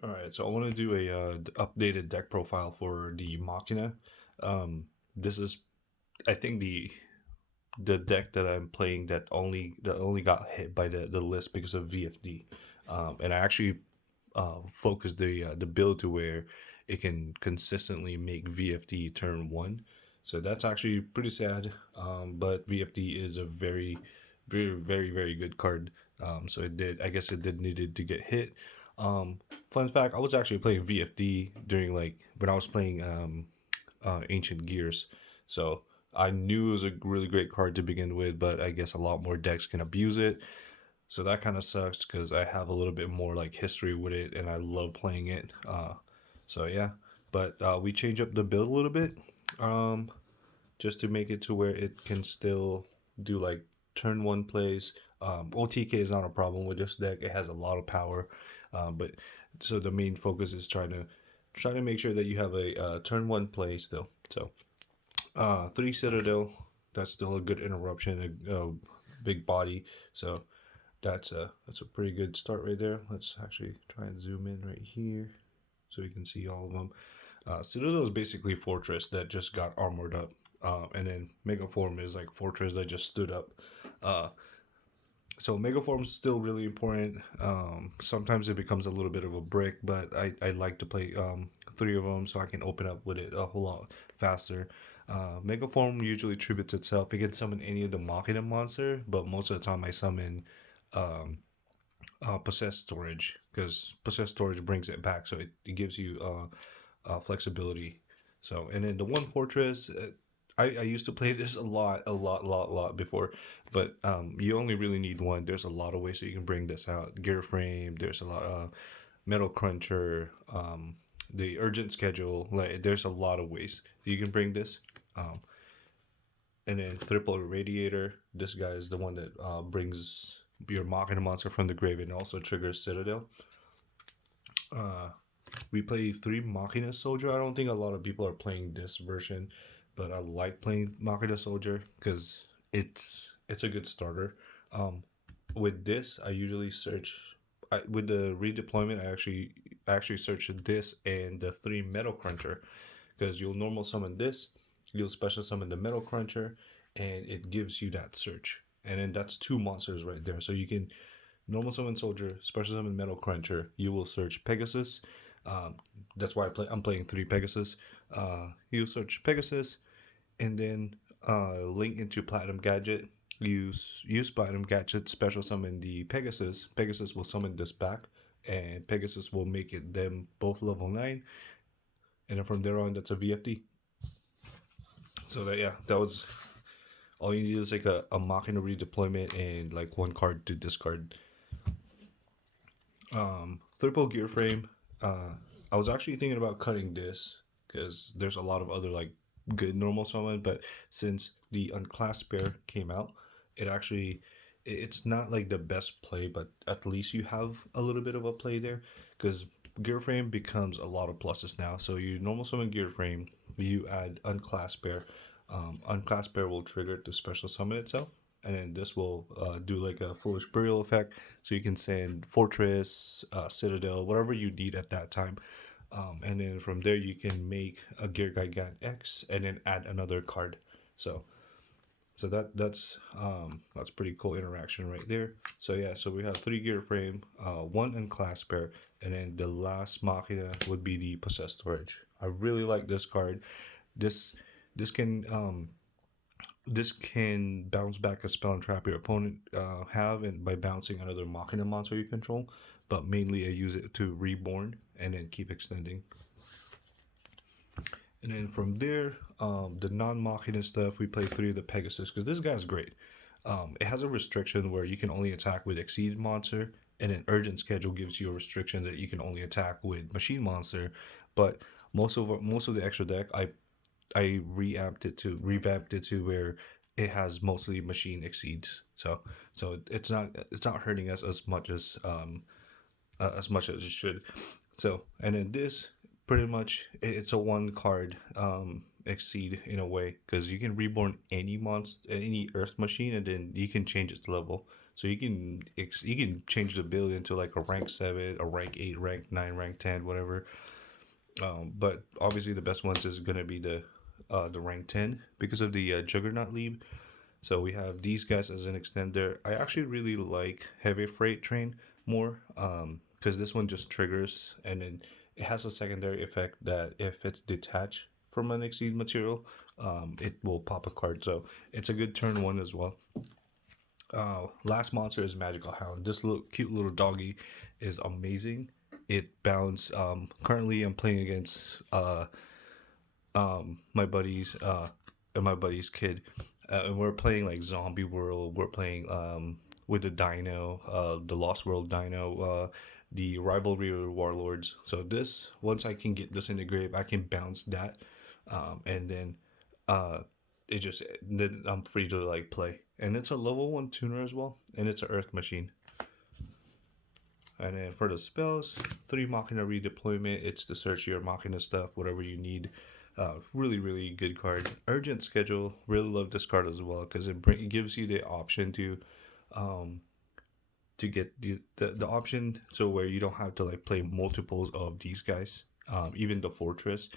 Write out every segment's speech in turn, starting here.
All right, so I want to do a updated deck profile for the Machina. This is, I think, the deck that I'm playing that only got hit by the list because of VFD, and I actually focused the build to where it can consistently make VFD turn one. So that's actually pretty sad. But VFD is a very good card. So I guess it did needed to get hit. Fun fact, I was actually playing VFD during like when I was playing Ancient Gears. So I knew it was a really great card to begin with, but I guess a lot more decks can abuse it. So that kind of sucks because I have a little bit more like history with it and I love playing it. So yeah, but we change up the build a little bit, um, just to make it to where it can still do like turn one plays. OTK is not a problem with this deck. It has a lot of power, but so the main focus is trying to make sure that you have a turn one play still. So three Citadel, that's still a good interruption, a big body. So that's a pretty good start right there. Let's actually try and zoom in right here so we can see all of them. Citadel is basically Fortress that just got armored up, and then Megaform is like Fortress that just stood up. Uh, so Megaform is still really important. Sometimes it becomes a little bit of a brick, but I like to play three of them so I can open up with it a whole lot faster. Megaform usually tributes itself. It can summon any of the Machina monster, but most of the time I summon um, possessed storage because possessed storage brings it back, so it gives you flexibility. So and then the one fortress, I used to play this a lot before, but you only really need one. There's a lot of ways that you can bring this out. Gear frame. There's a lot of metal cruncher. The urgent schedule. Like there's a lot of ways you can bring this. Um, and then triple radiator. This guy is the one that brings your Machina monster from the grave and also triggers Citadel. Uh, we play three Machina Soldier. I don't think a lot of people are playing this version, but I like playing Machina Soldier because it's a good starter. Um, with this, I usually search. With the redeployment, I actually search this and the three Metal Cruncher because you'll normal summon this, you'll special summon the Metal Cruncher, and it gives you that search. And then that's two monsters right there. So you can normal summon Soldier, special summon Metal Cruncher. You will search Pegasus. Um, that's why I'm playing three Pegasus. You search Pegasus, and then link into Platinum Gadget. Use Platinum Gadget. Special summon the Pegasus. Pegasus will summon this back, and Pegasus will make it them both level 9. And then from there on, that's a VFD. So that yeah, that was all you need is like a Machina redeployment and like one card to discard. Triple gear frame. I was actually thinking about cutting this because there's a lot of other like good normal summon, but since the unclassed bear came out, it actually it's not like the best play, but at least you have a little bit of a play there because gear frame becomes a lot of pluses now. So you normal summon gear frame, you add unclassed bear. Unclassed bear will trigger the special summon itself, and then this will do like a foolish burial effect, so you can send fortress, citadel, whatever you need at that time, and then from there you can make a gear gigant X and then add another card. So that's pretty cool interaction right there. So yeah, so we have three gear frame, one unclassed pair, and then the last machina would be the possessed storage. I really like this card. This this can this can bounce back a spell and trap your opponent have, and by bouncing another Machina monster you control. But mainly I use it to reborn and then keep extending. And then from there, the non-Machina stuff, we play three of the Pegasus because this guy's great. It has a restriction where you can only attack with Exceed monster, and an Urgent Schedule gives you a restriction that you can only attack with Machine monster. But most of the extra deck, I revamped it to where it has mostly machine exceeds. So it's not hurting us as much as it should. So and then this pretty much it's a one card. exceed in a way, because you can reborn any monster, any Earth machine, and then you can change its level. So you can change the build into like a rank 7, a rank 8, rank 9, rank 10, whatever. But obviously the best ones is gonna be the rank 10 because of the Juggernaut lead. So we have these guys as an extender. I actually really like Heavy Freight Train more, because this one just triggers, and then it has a secondary effect that if it's detached from an Exceed material, it will pop a card. So it's a good turn one as well. Last monster is Magical Hound. This little cute little doggy is amazing. It bounds. Currently, I'm playing against my buddies and my buddy's kid, and we're playing like Zombie World. We're playing with the Dino, the Lost World Dino, the Rivalry of Warlords. So this, once I can get this in the grave, I can bounce that, and then uh, it just then I'm free to like play. And it's a level 1 tuner as well, and it's an Earth machine. And then for the spells, 3 Machina redeployment. It's to search your Machina stuff, whatever you need. Really, really good card. Urgent schedule. Really love this card as well because it gives you the option to get the option so where you don't have to like play multiples of these guys, even the fortress.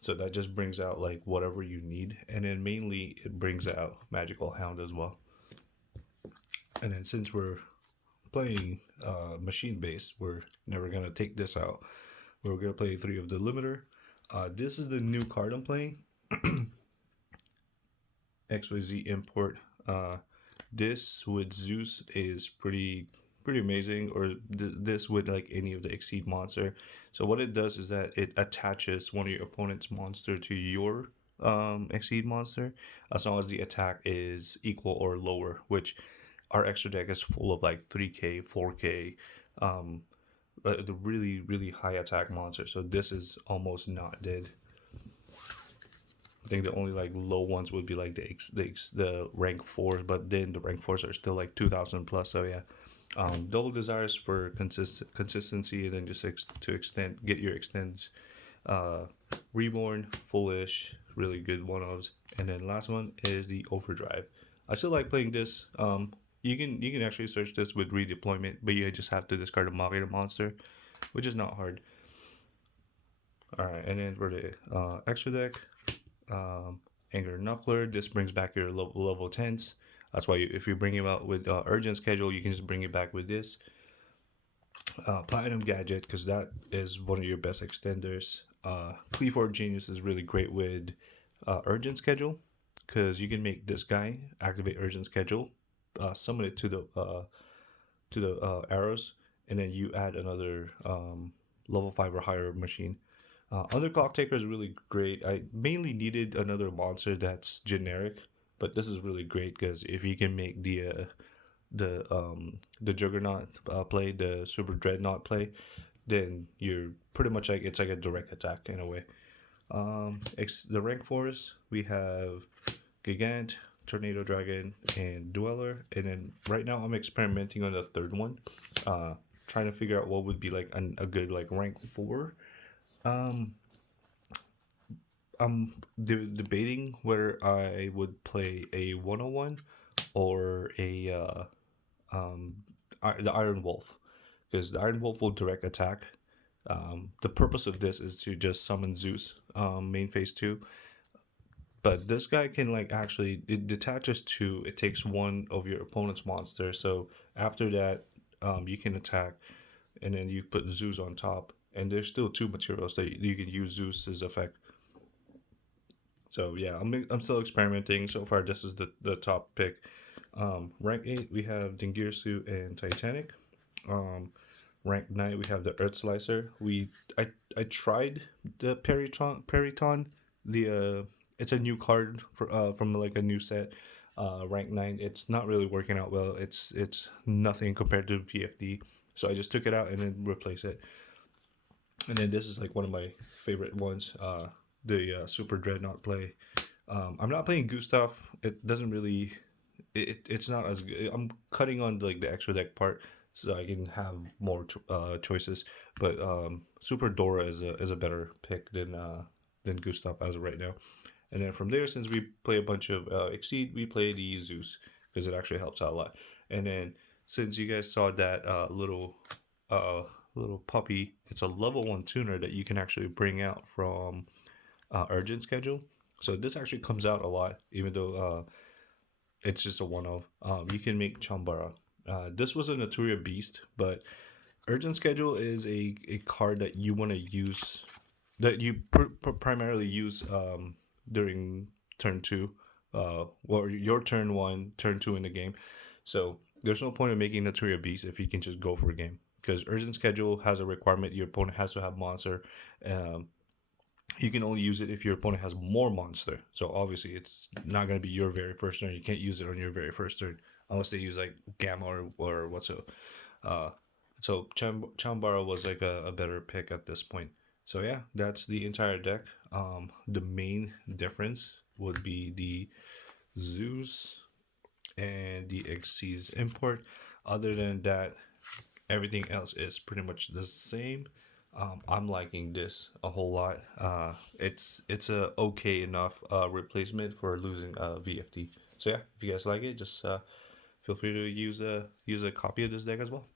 So that just brings out like whatever you need, and then mainly it brings out Magical Hound as well. And then since we're playing machine based, we're never gonna take this out. We're gonna play 3 of the limiter. This is the new card I'm playing. XYZ import. This with Zeus is pretty amazing, or this with like any of the Exceed monster. So what it does is that it attaches one of your opponent's monster to your Exceed monster, as long as the attack is equal or lower, which our extra deck is full of like 3k 4k the really really high attack monster. So this is almost not dead. I think the only like low ones would be like the rank 4s, but then the rank 4s are still like 2000 plus. So yeah, double desires for consistency, and then just to extend, get your extends. Reborn, foolish, really good one-ofs. And then last one is the overdrive. I still like playing this. You can actually search this with redeployment, but you just have to discard a Machina monster, which is not hard. All right, and then for the extra deck, Anger Knuckler. This brings back your level 10s. That's why if you bring him out with urgent schedule, you can just bring it back with this. Platinum Gadget, because that is one of your best extenders. Cleaver Genius is really great with urgent schedule, because you can make this guy activate urgent schedule, summon it to the arrows, and then you add another level 5 or higher machine. Underclock Taker is really great. I mainly needed another monster that's generic, but this is really great because if you can make the Juggernaut play, the Super Dreadnought play, then you're pretty much like, it's like a direct attack in a way. The rank 4s, we have Gigant, Tornado Dragon, and Dweller. And then right now I'm experimenting on the third one, trying to figure out what would be like a good like rank 4. I'm debating whether I would play a 101 or the Iron Wolf, because the Iron Wolf will direct attack. The purpose of this is to just summon Zeus, main phase 2. But this guy can like actually, it detaches to, it takes one of your opponent's monsters. So after that, you can attack, and then you put Zeus on top. And there's still 2 materials that you can use Zeus's effect. So yeah, I'm still experimenting. So far, this is the top pick. Rank 8, we have Dingirsu and Titanic. Rank 9, we have the Earth Slicer. I tried the Periton. It's a new card from like a new set. Rank 9, it's not really working out well. It's nothing compared to VFD. So I just took it out and then replaced it. And then this is like one of my favorite ones, the Super Dreadnought play. I'm not playing Gustav. It doesn't really, it's not as good. I'm cutting on like the extra deck part so I can have more choices. But Super Dora is a better pick than than Gustav as of right now. And then from there, since we play a bunch of Exceed, we play the Zeus because it actually helps out a lot. And then since you guys saw that uh, little puppy, it's a level 1 tuner that you can actually bring out from Urgent Schedule. So this actually comes out a lot, even though it's just a one of. You can make Chambara. This was a Naturia Beast, but Urgent Schedule is a card that you want to use, that you primarily use during turn 2, or your turn 1, turn 2 in the game. So there's no point in making Naturia Beast if you can just go for a game. Because Urgent Schedule has a requirement your opponent has to have monster. Um, you can only use it if your opponent has more monster. So obviously, it's not going to be your very first turn. You can't use it on your very first turn unless they use like Gamma or whatso. Uh, so Chambara was like a better pick at this point. So yeah, that's the entire deck. The main difference would be the Zeus and the Xyz import. Other than that, everything else is pretty much the same. I'm liking this a whole lot. It's a okay enough replacement for losing VFD. So yeah, if you guys like it, just feel free to use a copy of this deck as well.